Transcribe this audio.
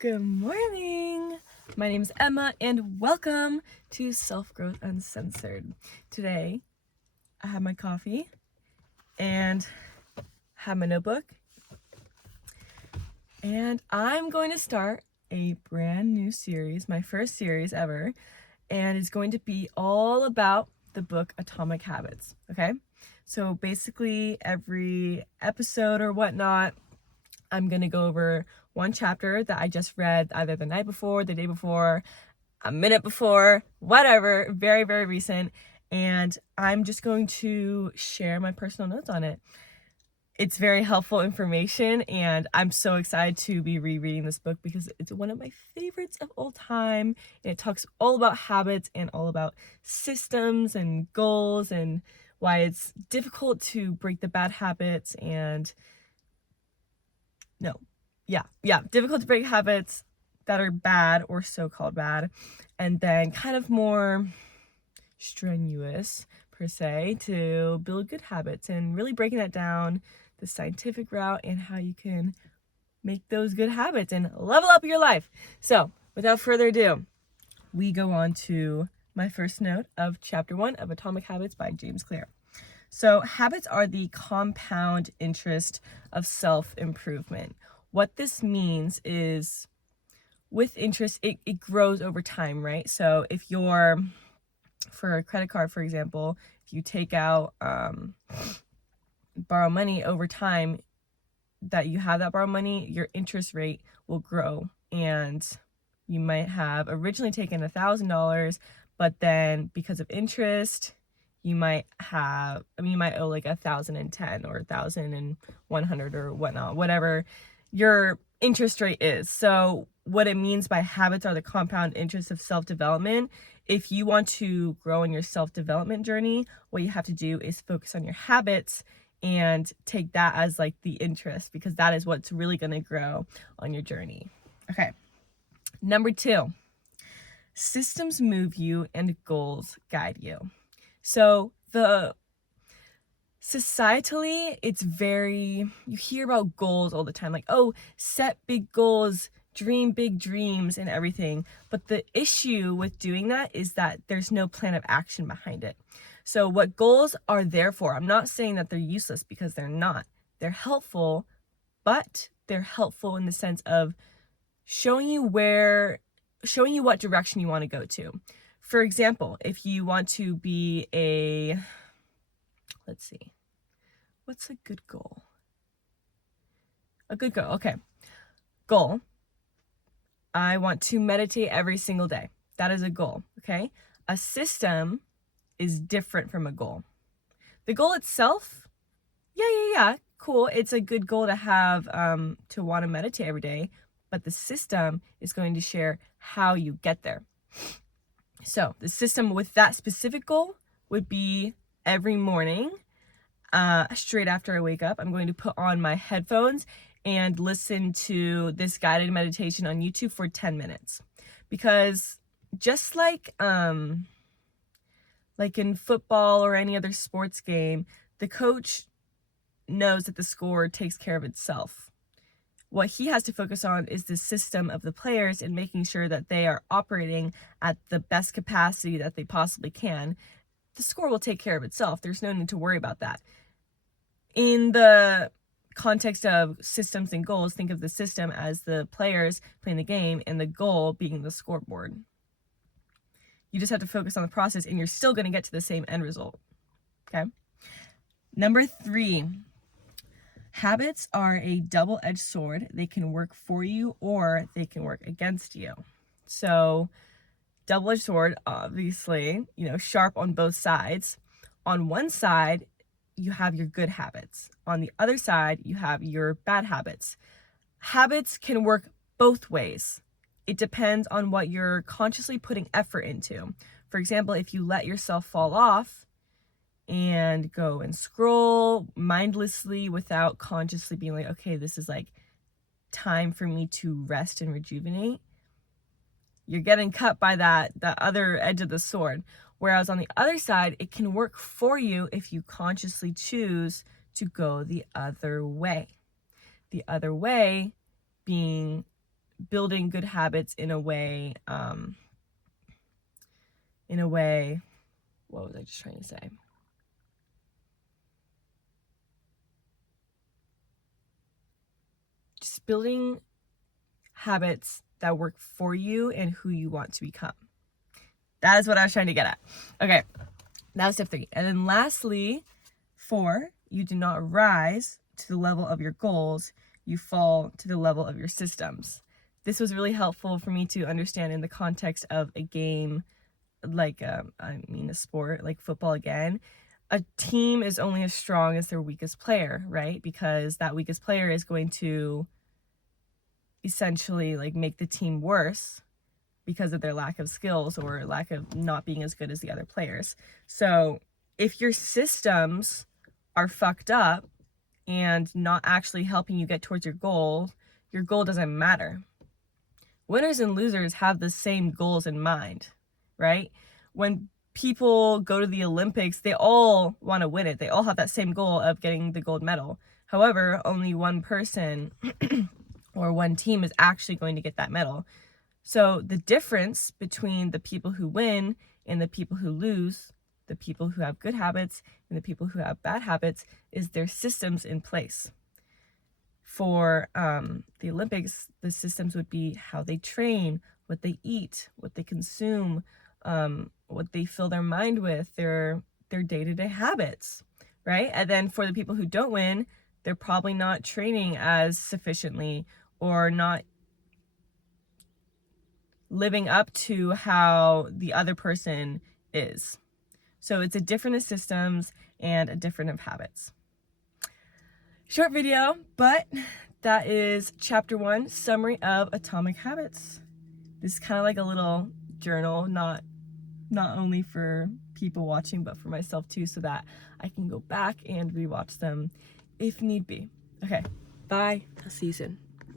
Good morning! My name is Emma and welcome to Self Growth Uncensored. Today, I have my coffee and have my notebook, and I'm going to start a brand new series, my first series ever, and it's going to be all about the book Atomic Habits, okay? So basically every episode or whatnot, I'm going to go over one chapter that I just read either the night before, the day before, a minute before, whatever, very, very recent. And I'm just going to share my personal notes on it. It's very helpful information, and I'm so excited to be rereading this book because it's one of my favorites of all time. And it talks all about habits and all about systems and goals and why it's difficult to break the bad habits difficult to break habits that are bad or so-called bad, and then kind of more strenuous per se to build good habits, and really breaking that down the scientific route and how you can make those good habits and level up your life. So without further ado, we go on to my first note of chapter 1 of Atomic Habits by James Clear. So habits are the compound interest of self-improvement. What this means is with interest, it grows over time, right? So if you're, for a credit card, for example, if you take out, borrow money over time that you have that borrowed money, your interest rate will grow. And you might have originally taken $1,000, but then because of interest, you might owe like 1,010 or 1,100 or whatnot, whatever your interest rate is. So what it means by habits are the compound interest of self-development. If you want to grow in your self-development journey, what you have to do is focus on your habits and take that as like the interest, because that is what's really going to grow on your journey. Okay. Number 2, systems move you and goals guide you. So societally, it's you hear about goals all the time, like, oh, set big goals, dream big dreams and everything. But the issue with doing that is that there's no plan of action behind it. So what goals are there for, I'm not saying that they're useless, because they're not. They're helpful, but they're helpful in the sense of showing you what direction you want to go to. For example, if you want to be let's see, what's a good goal? A good goal, okay. Goal, I want to meditate every single day. That is a goal, okay? A system is different from a goal. The goal itself, yeah, cool. It's a good goal to have, to want to meditate every day, but the system is going to share how you get there. So the system with that specific goal would be every morning, straight after I wake up, I'm going to put on my headphones and listen to this guided meditation on YouTube for 10 minutes. Because just like in football or any other sports game, the coach knows that the score takes care of itself. What he has to focus on is the system of the players and making sure that they are operating at the best capacity that they possibly can. The score will take care of itself. There's no need to worry about that. In the context of systems and goals, think of the system as the players playing the game and the goal being the scoreboard. You just have to focus on the process, and you're still going to get to the same end result. Okay? Number 3, habits are a double-edged sword. They can work for you or they can work against you. So, double-edged sword, obviously, sharp on both sides. On one side, you have your good habits. On the other side, you have your bad habits. Habits can work both ways. It depends on what you're consciously putting effort into. For example, if you let yourself fall off and go and scroll mindlessly without consciously being like, okay, this is like time for me to rest and rejuvenate, you're getting cut by that other edge of the sword. Whereas on the other side, it can work for you if you consciously choose to go the other way. The other way being building good habits in a way, what was I just trying to say? Just building habits that work for you and who you want to become. That is what I was trying to get at. Okay, that was step 3. And then lastly, 4, you do not rise to the level of your goals, you fall to the level of your systems. This was really helpful for me to understand in the context of a game, like, a sport, like football again. A team is only as strong as their weakest player, right? Because that weakest player is going to essentially like make the team worse because of their lack of skills or lack of not being as good as the other players. So if your systems are fucked up and not actually helping you get towards your goal doesn't matter. Winners and losers have the same goals in mind, right? When people go to the Olympics, they all want to win it. They all have that same goal of getting the gold medal. However, only one person or one team is actually going to get that medal. So the difference between the people who win and the people who lose, the people who have good habits and the people who have bad habits, is their systems in place. For the Olympics, the systems would be how they train, what they eat, what they consume, what they fill their mind with, their day-to-day habits, right? And then for the people who don't win, they're probably not training as sufficiently or not living up to how the other person is. So it's a different of systems and a different of habits. Short video, but that is chapter 1, summary of Atomic Habits. This is kind of like a little journal, not only for people watching, but for myself too, so that I can go back and rewatch them if need be. Okay, bye. I'll see you soon.